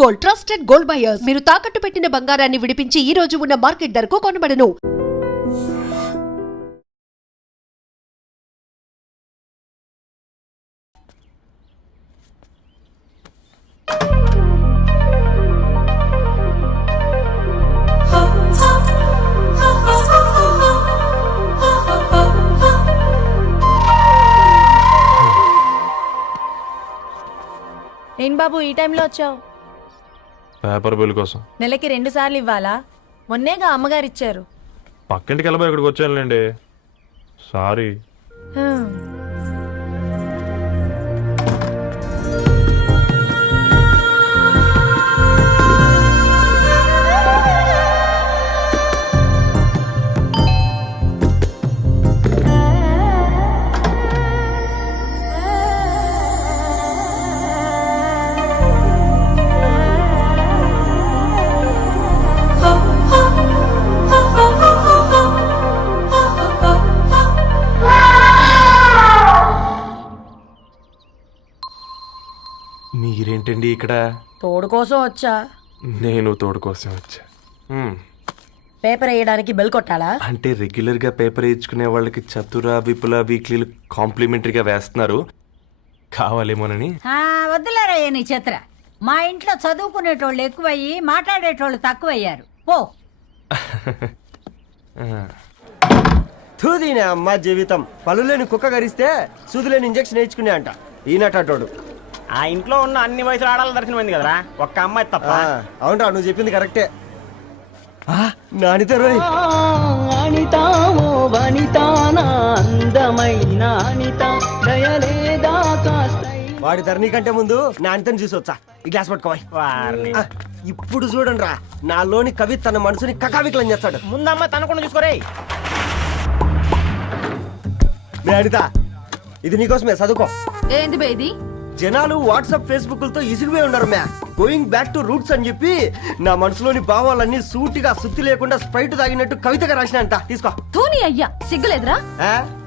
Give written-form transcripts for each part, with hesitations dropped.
Gold, trusted gold buyers. మీరు తాకట్టు పెట్టిన బంగారాన్ని విడిపించి ఈ రోజు ఉన్న మార్కెట్ ధరకు కొనబడను. ఏం బాబు ఈ టైంలో వచ్చావు? పేపర్ బిల్ కోసం. నెలకి 2 సార్లు ఇవ్వాలా? మొన్నేగా అమ్మగారు ఇచ్చారు. పక్కింటికి వెళ్ళబోయి ఇక్కడికి వచ్చానులేండి. సారీ. మీరేంటండి ఇక్కడ? తోడు కోసం వచ్చా. నేను తోడు కోసం వచ్చా. పేపర్ వేయడానికి బెల్ కొట్టాలా? అంటే రెగ్యులర్ గా పేపర్ వేయించుకునే వాళ్ళకి చతుర విపుల వీక్లీలు కాంప్లిమెంటరీగా వేస్తున్నారు, కావాలేమోనని. వద్దులేరా నీ చిత్ర. మా ఇంట్లో చదువుకునేటోళ్ళు ఎక్కువయ్యి మాట్లాడేటోళ్ళు తక్కువయ్యారు. పో. తూదీనే అమ్మ జీవితం. పలులేని కుక్క గరిస్తే సూదులేని ఇంజక్షన్ వేయించుకునే అంట ఈనటోడు. ఆ ఇంట్లో ఉన్న అన్ని వయసులో ఆడాలి దర్శనమైంది కదరా, ఒక్క అమ్మాయి తప్ప. అవునరా, నువ్వు చెప్పింది కరెక్టే. నానితో రోయ్. వాడి ధరణి కంటే ముందు నానితని చూసి వచ్చా. ఈ గ్లాస్ పట్టుకోవాలి. ఇప్పుడు చూడండి రా, నాలోని కవి తన మనసుని కకావికలం చేస్తాడు. ముందమ్మాయి తనకుండా చూసుకోరే. అనిత, ఇది నీకోసమే, చదువుకో. ఏంది బేది? జనాలు వాట్సాప్ ఫేస్బుక్లతో ఇసిగిపోయి ఉన్నారు మ్యా. గోయింగ్ బ్యాక్ టు రూట్స్ అని చెప్పి నా మనసులోని భావాలన్నీ సూటిగా సుత్తి లేకుండా స్ప్రైట్ తాగినట్టు కవితగా రాసిన అంట. తీసుకో. తూని అయ్యా, సిగ్గులేదురా?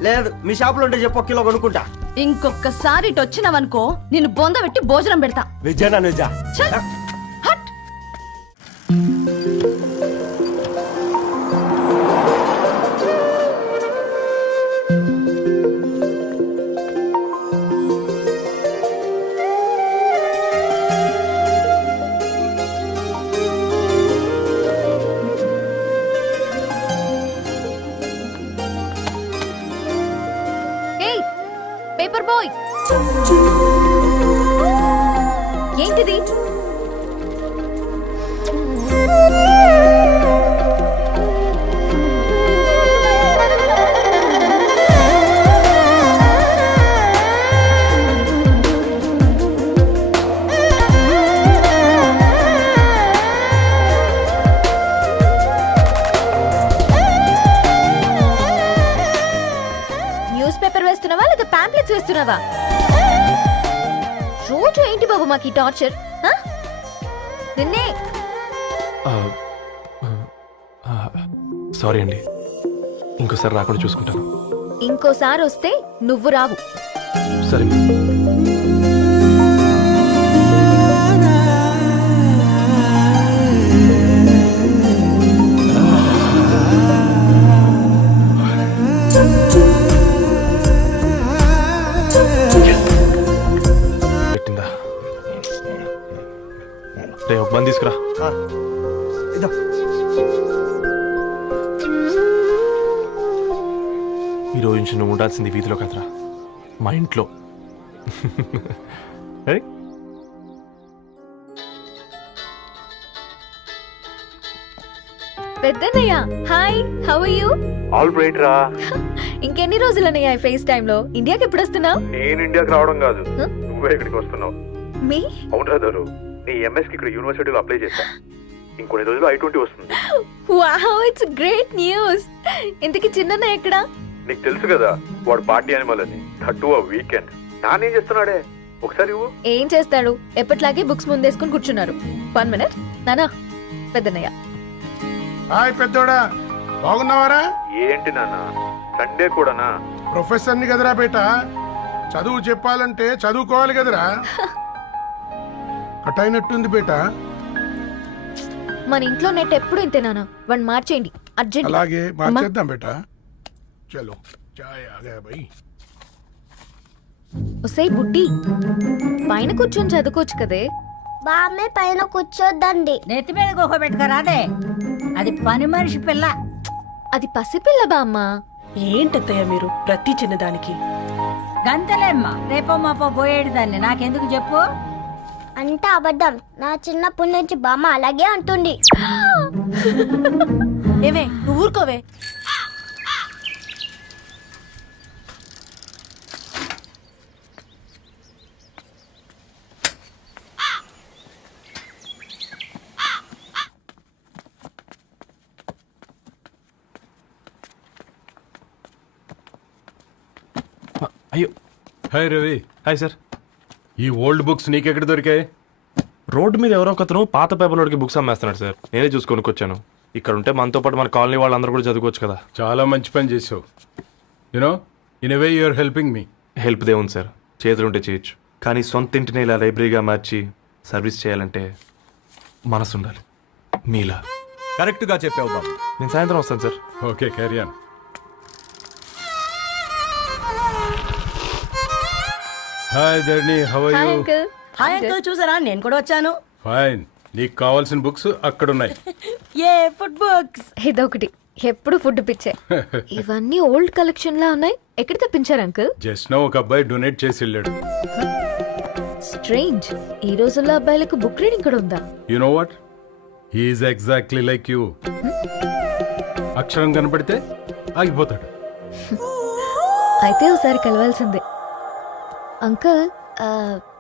లేదు, మీ షాప్ లో ఉంటే చెప్పు, కిలో కొనుక్కుంటా. ఇంకొకసారి ఇటు వచ్చినావనుకో నిన్ను బొంద పెట్టి భోజనం పెడతా. వెజ్జా నాన్ వెజ్జా? హట్. పేపర్ బాయ్, ఏంటిది? న్యూస్ పేపర్ వేస్తున్నావా లేదా పాంప్లెట్స్ వేస్తున్నావా? రోజు ఏంటి బాబు మాకు ఈ టార్చర్? నిన్నే. సారీ అండి, ఇంకోసారి రాకుండా చూసుకుంటాను. ఇంకోసారి వస్తే నువ్వు రావు. సరే. ఒక బంద్ తీసుకురా. ఈ రోజు నుంచి నువ్వు ఉండాల్సింది వీధిలో కదరా, మా ఇంట్లో. పెద్దన్నయ్య, hi, how are you? All right రా. ఇంకెన్ని రోజులన్నయ్య ఫేస్ టైమ్ లో? ఇండియాకి ఎప్పుడు వస్తున్నావు? నేను ఇండియాకి రావడం కాదు, నువ్వే ఇక్కడికి వస్తున్నావు. మీ? అవునరా దరు, నీ ఎంఎస్ కి ఇక్కడ యూనివర్సిటీలో అప్లై చేశా. ఇంకొన్ని రోజులు I-20 వస్తుంది. Wow, it's great news. ఇంతకి చిన్నన్నయ్య ఎక్కడ? నీకు తెలుసు కదా, వాడు పార్టీ అనిమల్ అని. థర్టూ ఆ వీకెండ్. నానేం చేస్తున్నాడే, ఒకసారి ఏం చేస్తాడు, ఎప్పట్లాగే బుక్స్ ముందేసుకుని కూర్చున్నారు. 1 మినిట్ నానా. పెద్దన్నయ్య. హాయ్ పెద్దోడా, బాగున్నావారా? ఏంటి నాన్న, సండే కూడానా? ప్రొఫెసర్ని కదరా బేట, చదువు చెప్పాలంటే చదువుకోవాలి కదరా. కట్ అయినట్టుంది బేటా. మన ఇంట్లో నెట్ ఎప్పుడు ఇంతే నాన్న. వాడిని మార్చేయండి అర్జెంట్. అలాగే మార్చేద్దాం బేటా. చలో చాయ్ ఆగా భయ్. ఒసే బుడ్డి, పైన కూర్చొని చదువుకోవచ్చు కదే. బామ్మే పైన కూర్చోద్దండి. నెత్తి మీద గుహ పెట్టుకోరాదే, అది పని మనిషి పిల్ల. అది పసిపిల్ల బామ్మ. ఏంటత్తయ్య మీరు ప్రతి చిన్నదానికి? గంతలేమ్మా, రేపో మాపో పోయేడు దాన్ని నాకెందుకు చెప్పు. అంటే అబద్ధం. నా చిన్నప్పటి నుంచి బామ్మ అలాగే అంటుంది. ఏవే నువ్వు ఊరుకోవే. అయ్యో, హాయ్ రవి. Hi sir. ఈ ఓల్డ్ బుక్స్ నీకెక్కడ దొరికాయి? రోడ్డు మీద ఎవరో ఒకతను పాత పేపర్లోకి బుక్స్ అమ్మేస్తున్నాడు సార్. నేనే చూసుకొని వచ్చాను. ఇక్కడ ఉంటే మనతో పాటు మన కాలనీ వాళ్ళందరూ కూడా చదువుకోవచ్చు కదా. చాలా మంచి పని చేసావు. You know in a way you're helping me. Help దేవుంది సార్, చేతులుంటే చేయొచ్చు. కానీ సొంత ఇంటిని ఇలా లైబ్రరీగా మార్చి సర్వీస్ చేయాలంటే మనసు ఉండాలి మీలా. కరెక్ట్గా చెప్పావు బాబు. నేను సాయంత్రం వస్తాను sir. Okay carry on. Hi Dharni, how are hi you? Uncle. Hi uncle, చూసారా నేను కూడా వచ్చాను. ఫైన్. నీకు కావాల్సిన బుక్స్ అక్కడ ఉన్నాయి. ఏ ఫుడ్ బుక్స్? ఇదొకటి, ఎప్పుడు ఫుడ్ పిచ్చే. ఇవన్నీ ఓల్డ్ కలెక్షన్ లా ఉన్నాయి. ఎక్కడ తెప్పించారు అంకుల్? జస్ట్ నో ఒక అబ్బాయి డొనేట్ చేసి వెళ్ళాడు. స్ట్రేంజ్, ఈ రోజుల్లో అబ్బాయిలకు బుక్ రీడింగ్ కూడా ఉందా? You know what, he's exactly like you. అక్షరం కనపడితే ఆగిపోతాడు. అయితే ఒకసారి కలవాల్సిందే. అంకుల్,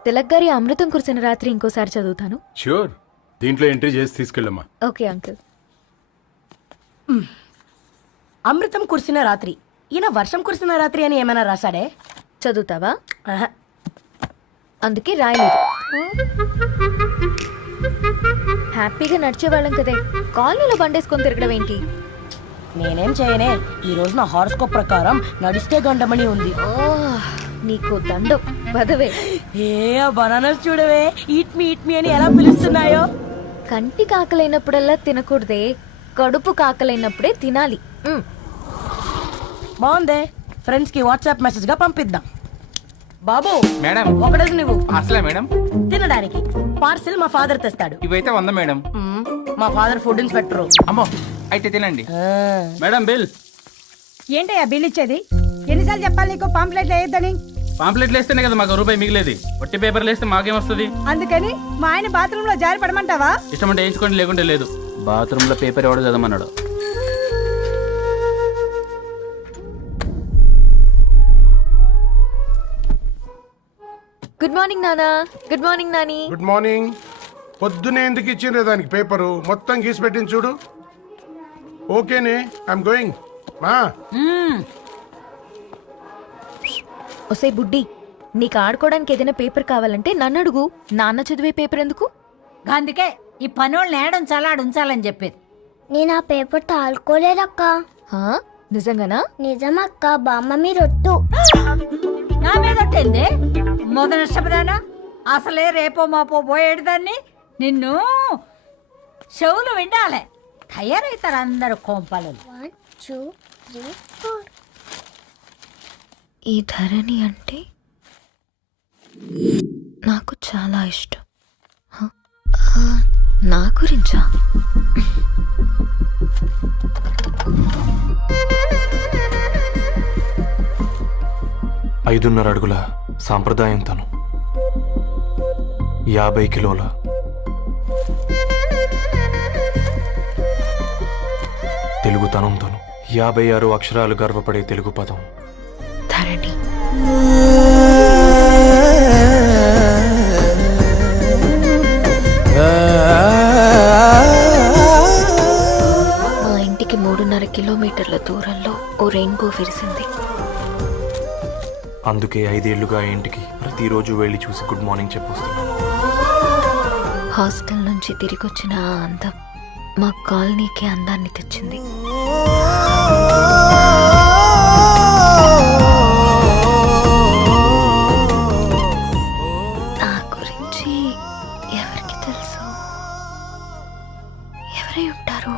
తిలక్ గారి అమృతం కురిసిన రాత్రి ఇంకోసారి చదువుతాను. ష్యూర్, దీంట్లో ఎంట్రీ చేసి తీసుకెళ్ళమ్మా. Okay uncle. అమృతం కురిసిన రాత్రి. ఈయన వర్షం కురిసిన రాత్రి అని ఏమైనా రాశాడే? చదువుతావా? ఆహా. అందుకే రాయలేదు. హ్యాపీగా నడిచేవాళ్ళం కదే, కాలనీలో బండేసుకొని తిరగడం ఏంటి? నేనేం చేయనే. ఈ రోజు నా హారోస్కోప్ ప్రకారం నడిస్తే గండమని ఉంది. ఓ, నీకు దండం పదవే. ఏ బనానాస్ చూడవే, ఈట్ మీ అని ఎలా పిలుస్తున్నాయో. కంటి కాకలైనప్పుడల్లా తినకూడదే, కడుపు కాకలైనప్పుడే తినాలి. బాగుందే, ఫ్రెండ్స్ కి వాట్సాప్ మెసేజ్ గా పంపిద్దాం. బాబు మేడం. ఒకటేసి నువ్వు అసలే మేడం తినడానికి పార్సిల్ మా ఫాదర్ తెస్తాడు. ఇవైతే 100 మేడం. మా ఫాదర్ ఫుడ్ ఇన్స్పెక్టర్. అమ్మో, అయితే తినండి మేడం. బిల్ ఏంటయ్యా బిల్ ఇచ్చేది? ఎన్నిసార్లు చెప్పాలి నీకు పాంప్లెట్ వేయొద్దని? పాంప్లెట్లు వేస్తేనే కదా మాకు రూపాయి మిగిలేది. వట్టి పేపర్లు వేస్తే మాకేమొస్తుంది? అందుకని మా ఆయన బాత్రూమ్ లో జారి పడమంటావా? ఇష్టమంటే వేయించుకోండి, లేకుంటే లేదు. బాత్రూమ్ లో పేపర్ ఎవడో చదవమన్నాడు. గుడ్ మార్నింగ్ నానా. Good morning Nani. Good morning. పొద్దునే ఎందుకు ఇచ్చిండ్రే దానికి పేపరు? మొత్తం గీసి పెట్టింది చూడు. ఓకేనే, ఐఎమ్ గోయింగ్. మా ఒసే బుడ్డి, నీకు ఆడుకోవడానికి ఏదైనా పేపర్ కావాలంటే నన్ను అడుగు. నాన్న చదివే పేపర్ ఎందుకు? అందుకే ఈ పనోళ్ళని ఏడుంచాలా ఉంచాలని చెప్పేది. నేను ఆ పేపర్ తాలుకోలేదక్క. హా? నిజంగానా? నిజమక్క, బామ్మ మీరొట్టు. నా మీద ఒట్టేంది? మొదటి నష్టపదానా? అసలే రేపో మాపో పోయేడు దాన్ని. నిన్ను చెవులు వినాలే, తయారవుతారు అందరు కోంపాలు. 1 2 3 4. ఈ ధరణి అంటే నాకు చాలా ఇష్టం. హ? నా గురించా? ఐదున్నర అడుగుల సాంప్రదాయం తను, 50 కిలోల తెలుగుతనం తను, 56 అక్షరాలు గర్వపడే తెలుగు పదం ధరణి. మా ఇంటికి 3.5 కిలోమీటర్ల దూరంలో ఓ రెయిన్బో విరిసింది. అందుకే 5 ఏళ్లుగా ఇంటికి ప్రతిరోజు వెళ్ళి చూసి గుడ్ మార్నింగ్ చెప్పొస్తున్నాను. హాస్టల్ నుంచి తిరిగొచ్చిన ఆ అందం మా కాలనీకి అందాన్ని తెచ్చింది. నా గురించి ఎవరి ఎవరై ఉంటారు?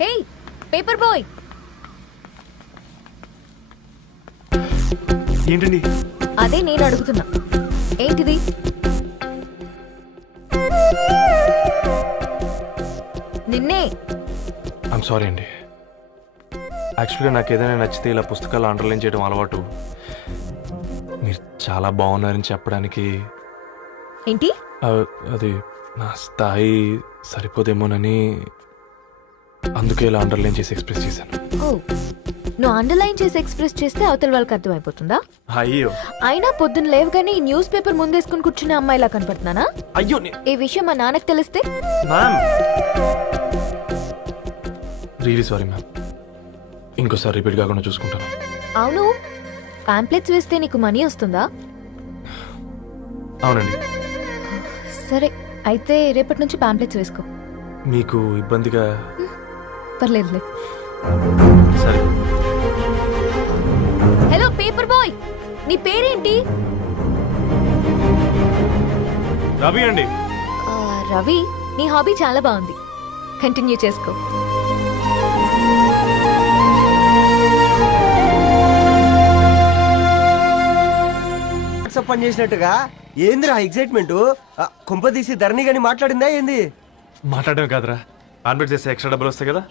హే పేపర్ బాయ్, ఏంటండి? అదే నేను అడుగుతున్నా, ఏంటిది? నిన్నే. ఐమ్ సారీ అండి. యాక్చువల్గా నాకు ఏదైనా నచ్చితే ఇలా పుస్తకాలు అండర్లైన్ చేయడం అలవాటు. మీరు చాలా బాగున్నారని చెప్పడానికి ఏంటి? అది నా స్థాయి సరిపోదేమోనని అందుకే ఇలా అండర్లైన్ చేసి ఎక్స్ప్రెస్ చేశాను. ఓ, నువ్వు అండర్లైన్ చేసి ఎక్స్ప్రెస్ చేస్తే అవతల వాళ్ళకి అర్థమైపోతుందా? అయ్యో అయినా పొద్దున్న లేవగానే ఈ న్యూస్ పేపర్ ముందేసుకుని కూర్చునే అమ్మాయిలా కనపడుతున్నానా? అయ్యో ఈ విషయం మా నాన్నకి తెలిస్తే? Ma'am really sorry ma'am. ఇంకోసారి రిపీట్ కాకుండా చూసుకుంటాను. అవును, పాంప్లెట్స్ వేస్తే నీకు మనీ వస్తుందా? అవునండి. సరే అయితే రేపటి నుంచి పాంప్లెట్స్ వేసుకో. మీకు ఇబ్బందిగా? పర్లేదులే. సరే. హలో పేపర్ బాయ్, నీ పేరేంటి? రవి అండి. రవి, నీ హాబీ చాలా బాగుంది, కంటిన్యూ చేసుకో. పని చేసినట్టుగా ఏందిరా ఎగ్జైట్మెంట్? కుంపదీసి ధరణి గాని మాట్లాడిందా ఏంది? మాట్లాడడం కాదురా, కాన్వర్ట్ చేస్తే ఎక్స్ట్రా డబ్బులు వస్తాయి కదా,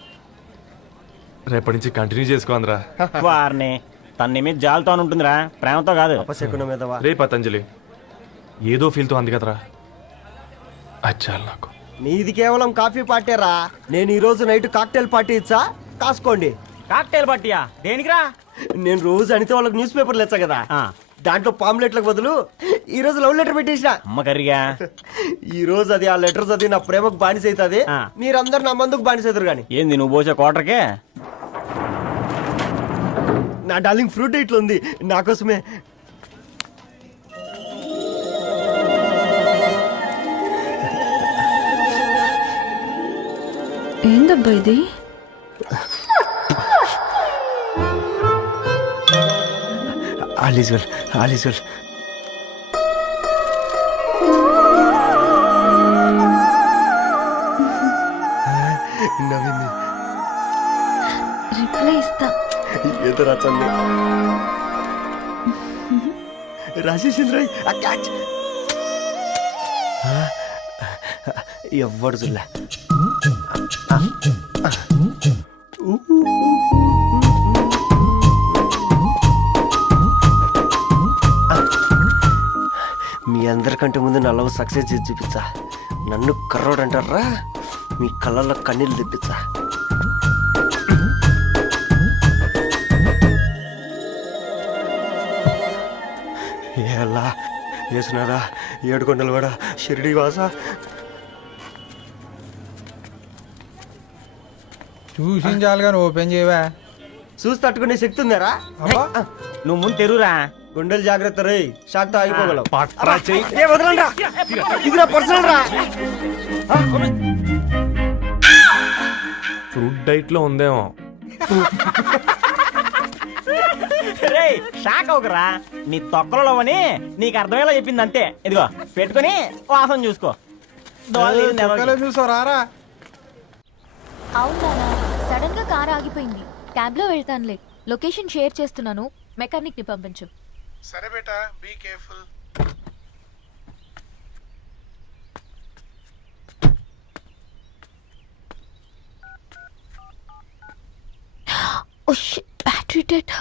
రేపటి నుంచి కంటిన్యూ చేసుకోందిరా. వారిని తన మీద జాలతో ఉంటుందిరా, ప్రేమతో కాదు. అపశకునం మీదవా? రే పతంజలి, ఏదో ఫీల్తో అంది కదరా, అది చాలు నాకు. నీది కేవలం కాఫీ పార్టీరా. నేను ఈ రోజు నైట్ కాక్టైల్ పార్టీ ఇచ్చా, కాసుకోండి. కాక్టైల్ పట్టియా దేనికిరా? నేను రోజు అనితే వాళ్ళకి న్యూస్ పేపర్లు ఇచ్చా కదా, దాంట్లో పాంప్లెట్లకు బదులు ఈ రోజు లవ్ లెటర్ పెట్టేసిన. అమ్మ కర్రీగా ఈ రోజు అది ఆ లెటర్ చదివి నా ప్రేమకు బానిస అవుతుంది. మీరందరు నా మందుకు బానిస అవుతారు. కానీ ఏంది నువ్వు పోసే కోటర్కే? నా డార్లింగ్ ఫ్రూట్ ఇట్లా ఉంది నా కోసమే. ఏందబ్బా ఇది? All is well, all is well. నవ్వింది. రిప్లై ఇస్తా. ఏదో రాచండి రాజేసింద్ర క్యాచ్. ఎవ్వడు చూడలే. మీ అందరికంటే ముందు నా లవ్ సక్సెస్ చేసి చూపించా. నన్ను కర్రోడు అంటారా, మీ కళ్ళల్లో కన్నీళ్ళు తెప్పించా. ఎలా వేసినారా ఏడుకొండలు కూడా షిరిడి వాస. చూసించాలి కానీ ఓపెన్ చేయవా? చూసి తట్టుకునే శక్తి ఉందారా? నువ్వు ముందు తెరురా. గుండెలు జాగ్రత్త రే, షాక్తో ఆగిపోగలవు. పట్రా చెయ్యి. ఏ వదలండ్రా, ఇది నా పర్సనల్ రా. ఫ్రూట్ డైట్ లో ఉందేమో. రే షాక్ అవుకరా, నీ తొక్కలలో అని నీకు అర్థమయ్యేలా చెప్పింది అంతే. ఇదిగో పెట్టుకొని వాసన చూసుకో. చూసారా? అవునా, సడన్ గా కార్ ఆగిపోయింది. క్యాబ్ లో వెళ్తానులే. లొకేషన్ షేర్ చేస్తున్నాను, మెకానిక్ ని పంపించు. సరే బేటా, be careful. Oh shit, battery dead.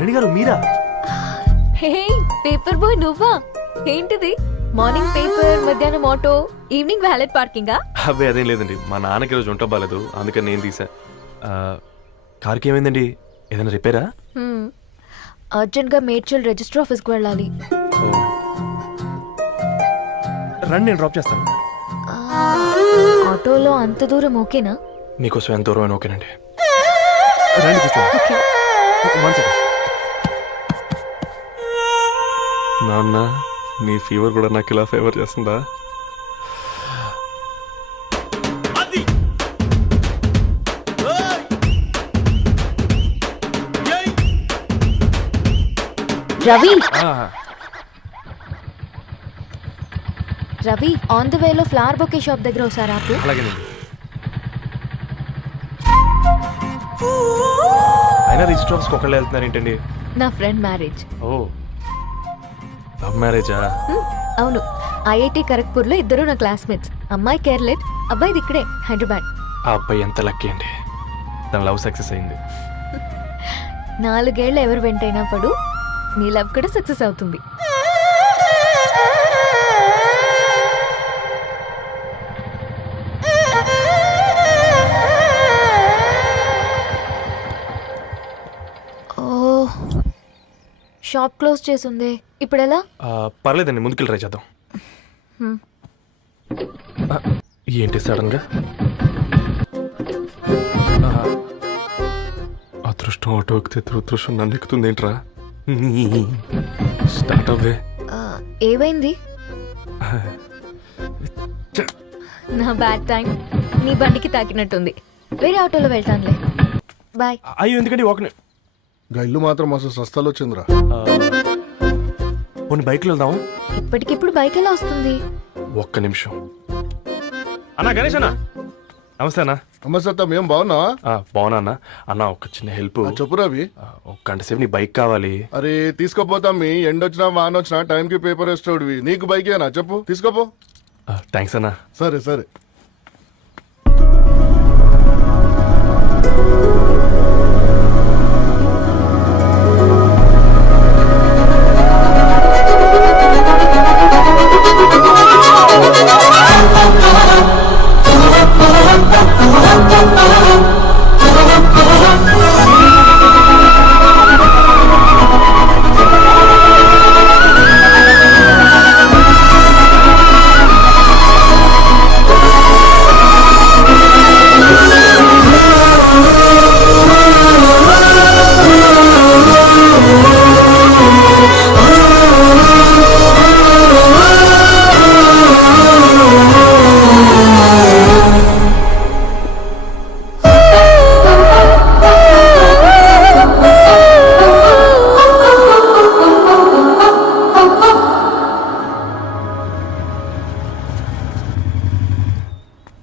Reddy garu మీరా? హే పేపర్ బాయ్, నువ్వా? ఏంటిది? మార్నింగ్ పేపర్, మధ్యాహ్నం ఆటో, ఈవినింగ్ వ్యాలెట్ పార్కింగా? అబ్బాయి అదేం లేదండి, మా నాన్నకి రోజు ఉంట బాగాలేదు, అందుకని నేను తీసా. కార్కి ఏమైందండి? ఏదైనా రిపేరా? అర్జెంట్ గా మేడ్చల్ రిజిస్టర్ ఆఫీస్కి వెళ్ళాలి. రండి నేను డ్రాప్ చేస్తాను. ఆటోలో అంత దూరం ఓకేనా? మీకోసం ఎంత దూరం అయినా ఓకేనండి. రండి కూర్చోండి. One second. నాన్న నీ ఫీవర్ కూడా నాకు ఇలా ఫేవర్ చేస్తుందా? రవి రవి ఆన్ ద వేలో ఫ్లవర్ బొకే షాప్ దగ్గర ఒకసారి ఆపు. అలాగేనండి. అయినా రిజిస్టర్ ఆఫీస్కి ఒకళ్ళు వెళ్తున్నారు ఏంటండి? నా ఫ్రెండ్ మ్యారేజ్. ఓ లవ్ మ్యారేజా? అవును, ఐఐటి ఖరగ్పూర్లో ఇద్దరు నా క్లాస్మేట్స్. అమ్మాయి కేర్లెట్, అబ్బాయిది ఇక్కడే హైదరాబాద్. ఆ అబ్బాయి ఎంత లక్కీ అండి, తన లవ్ సక్సెస్ అయింది. 4 ఏళ్ళు ఎవరు వెంటైనా పడు, నీ లవ్ కూడా సక్సెస్ అవుతుంది. ఓ షాప్ క్లోజ్ చేసింది, ఇప్పుడు ఎలా? పర్లేదండి, ముందుకెళ్ళి ట్రై చేద్దాం. ఏంటి సడన్గా? అదృష్టం ఆటో ఎక్కితే దురదృష్టం నన్ను ఎక్కుతుంది ఏంట్రా? స్టార్ట్ అవ్వే. ఏమైంది? నా బ్యాడ్ టైం నీ బండికి తాకినట్టుంది. వేరే ఆటోలో వెళ్తానులే, బాయ్. అయ్యో ఎందుకండి ఒక ఇల్లు మాత్రం అసలు సస్తాలు వచ్చిందిరా. కొన్ని బైక్లో వెళ్దాం. ఇప్పటికిప్పుడు బైక్ ఎలా వస్తుంది? ఒక్క నిమిషం. అన్నా గణేష్ అన్న, నమస్తే అన్న. నమస్తే, ఏం బాగున్నావా? బాగున్నా అన్న. అన్న ఒక చిన్న హెల్ప్. చెప్పు రవి. ఒక గంట సేపు నీ బైక్ కావాలి. అరే తీసుకోపోతాం, మీ ఎండొచ్చినా వానొచ్చినా టైంకి పేపర్ వేస్తాడువి. నీకు బైకేనా చెప్పు, తీసుకోపో. థ్యాంక్స్ అన్న. సరే సరే.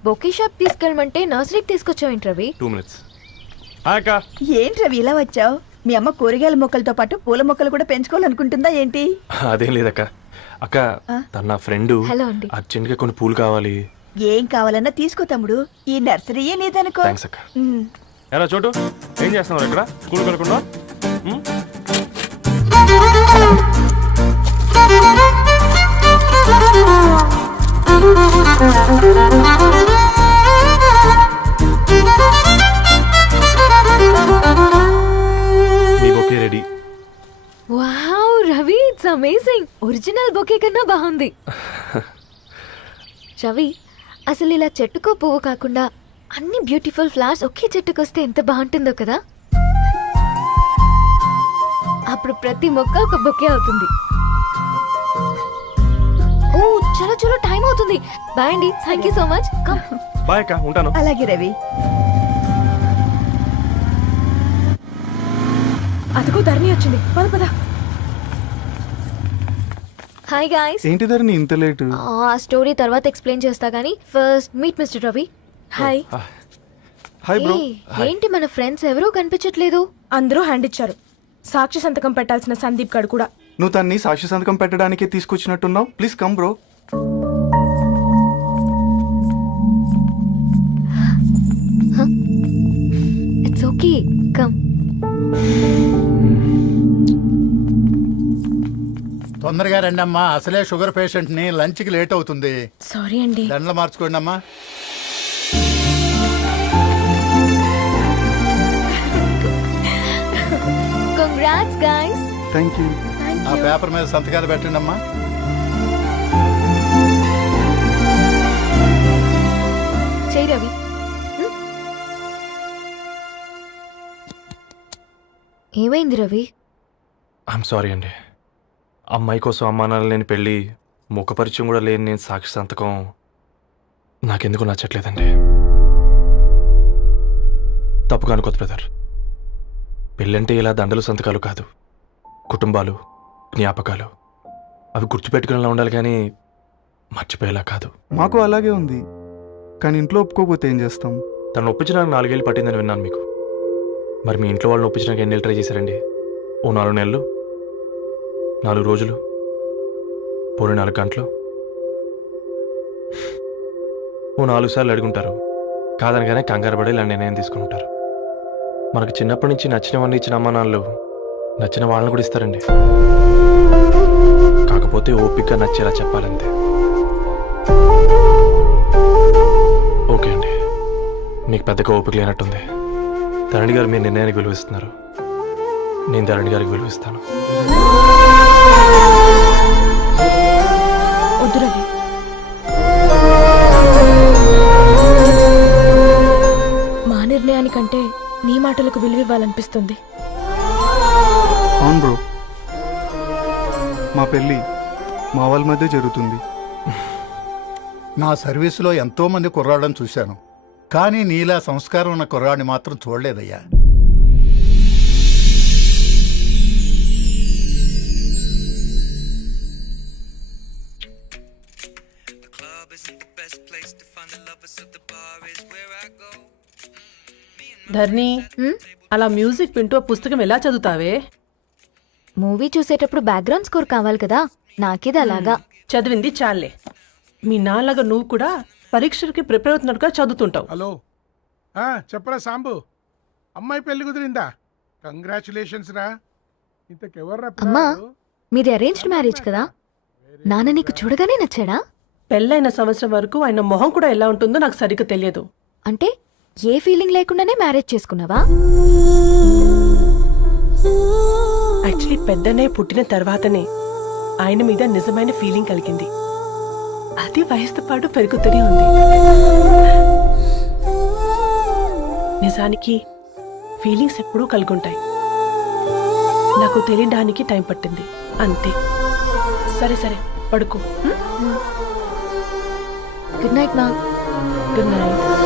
బొకే షాప్ తీసుకెళ్ళమంటే నర్సరీకి తీసుకొచ్చావేంటి రవి? 2 minutes. అక్క ఏంటి రవి ఇలా వచ్చావు? మీ అమ్మ కూరగాయల మొక్కలతో పాటు పూల మొక్కలు కూడా పెంచుకోవాలనుకుంటుందా ఏంటి? అదేం లేదక్క. అక్క తన నా ఫ్రెండ్, హలో అండి. అర్జెంట్గా కొన్ని పూలు కావాలి. ఏం కావాలన్నా తీసుకో తమ్ముడు, ఈ నర్సరీయే నీదనుకో. థ్యాంక్స్ అక్క. ఎలా చోటు ఏం చేస్తున్నావు ఇక్కడ? స్కూల్ కలకుండా మీ bouquet ready. Wow Ravi, it's amazing. Original bouquet కన్నా బాగుంది. రవి, అసలు ఇలా చెట్టుకో పువ్వు కాకుండా అన్ని బ్యూటిఫుల్ ఫ్లవర్స్ ఒకే చెట్టుకు వస్తే ఎంత బాగుంటుందో కదా. అప్పుడు ప్రతి మొక్క ఒక బొకే అవుతుంది. ఓ చలో చలో, టైం అవుతుంది. బాయ్ అండి, thank you so much. Come. Bye అక్క, ఉంటాను. అలాగే రవి. అదిగో ధరణి వచ్చింది, పద పద. Hi guys. ఏంటి ధరణి ఇంత లేట్? ఆ స్టోరీ తర్వాత ఎక్స్ప్లెయిన్ చేస్తా గానీ first meet mister Ravi. Hi. Hi bro. ఏంటి మన ఫ్రెండ్స్ ఎవరూ కనిపించట్లేదు? అందరూ హ్యాండ్ ఇచ్చారు. సాక్షి సంతకం పెట్టాల్సిన సందీప్ గడు కూడా. నువ్వు తన్ని సాక్షి సంతకం పెట్టడానికే తీసుకొచ్చినట్టున్నావు. Please come bro. It's okay, come. తొందరగా రండి అమ్మా, అసలే షుగర్ పేషెంట్ ని, లంచ్ కి లేట్ అవుతుంది. సారీ అండి. దండలు మార్చుకోండి అమ్మా. Congrats guys. Thank you. ఆ పేపర్ మీద సంతకాలు పెట్టండి అమ్మా. ఏమైంది రవి? ఐఎమ్ సారీ అండి. అమ్మాయి కోసం అమ్మానాలు లేని పెళ్ళి, ముఖపరిచయం కూడా లేని నేను సాక్షి సంతకం నాకెందుకు నచ్చట్లేదండి. తప్పుగా అనుకోదు బ్రదర్. పెళ్ళంటే ఇలా దండలు సంతకాలు కాదు, కుటుంబాలు, జ్ఞాపకాలు. అవి గుర్తుపెట్టుకునేలా ఉండాలి కానీ మర్చిపోయేలా కాదు. మాకు అలాగే ఉంది, కానీ ఇంట్లో ఒప్పుకోకపోతే ఏం చేస్తాం? తను ఒప్పించడానికి 4 ఏళ్ళు పట్టిందని విన్నాను మీకు. మరి మీ ఇంట్లో వాళ్ళని ఒప్పించడానికి ఎన్ని ఏళ్ళు ట్రై చేశారండి? ఓ 4 నెలలు, 4 రోజులు, పోనీ 4 గంటలు, ఓ 4 సార్లు అడుగుంటారు. కాదనగానే కంగారు పడి ఇలా నిర్ణయం తీసుకుని ఉంటారు. మనకు చిన్నప్పటి నుంచి నచ్చినవన్నీ ఇచ్చిన అమ్మ నాన్నలు నచ్చిన వాళ్ళని కూడా ఇస్తారండి. కాకపోతే ఓపికగా నచ్చేలా చెప్పాలంతే. ఓకే అండి, మీకు పెద్దగా ఓపిక లేనట్టుంది. ధరణి గారు మీ నిర్ణయానికి విలువిస్తున్నారు, నేను ధరణి గారికి విలువిస్తాను. వద్దు రవి. మా నిర్ణయానికంటే నీ మాటలకు విలువివ్వాలనిపిస్తుంది. అవును బ్రో, మా పెళ్ళి మా వాళ్ళ మధ్య జరుగుతుంది. నా సర్వీసులో ఎంతో మంది కుర్రాళ్ళని చూశాను, కానీ నీలా సంస్కారం ఉన్న కుర్రాడిని మాత్రం చూడలేదయ్యా. ధర్ని, అలా మ్యూజిక్ వింటూ పుస్తకం ఎలా చదువుతావే? మూవీ చూసేటప్పుడు బ్యాక్గ్రౌండ్ స్కోర్ కావాలి కదా, నాకిది అలాగా. చదివింది చాలే. మీ నాన్నగా నువ్వు కూడా పరీక్షలకి ప్రిపేర్ అవుతున్నట్టుగా చదువుతుంటావు. హలో, చెప్పరా సాంబు, అమ్మాయి పెళ్లి కుదిరిందా? కంగ్రాచులేషన్స్ రా. ఇంతకెవర్రా అమ్మా, పిల్లాడు? మీది అరేంజ్డ్ మ్యారేజ్ కదా, నాన్న నీకు చూడగానే నచ్చాడా? పెళ్ళైన సంవత్సరం వరకు ఆయన మొహం కూడా ఎలా ఉంటుందో నాకు సరిగ్గా తెలియదు. అంటే ఏ ఫీలింగ్ లేకుండానే మ్యారేజ్ చేసుకున్నావా? యాక్చువల్లీ పెద్దనే పుట్టిన తర్వాతనే ఆయన మీద నిజమైన ఫీలింగ్ కలిగింది. అది వయసుతో పాటు పెరుగుతూనే ఉంది. నిజానికి ఫీలింగ్స్ ఎప్పుడూ కలుగుంటాయి. నాకు తెలియడానికి టైం పట్టింది అంతే. సరే సరే, పడుకో. గుడ్ నైట్ మా. Good night.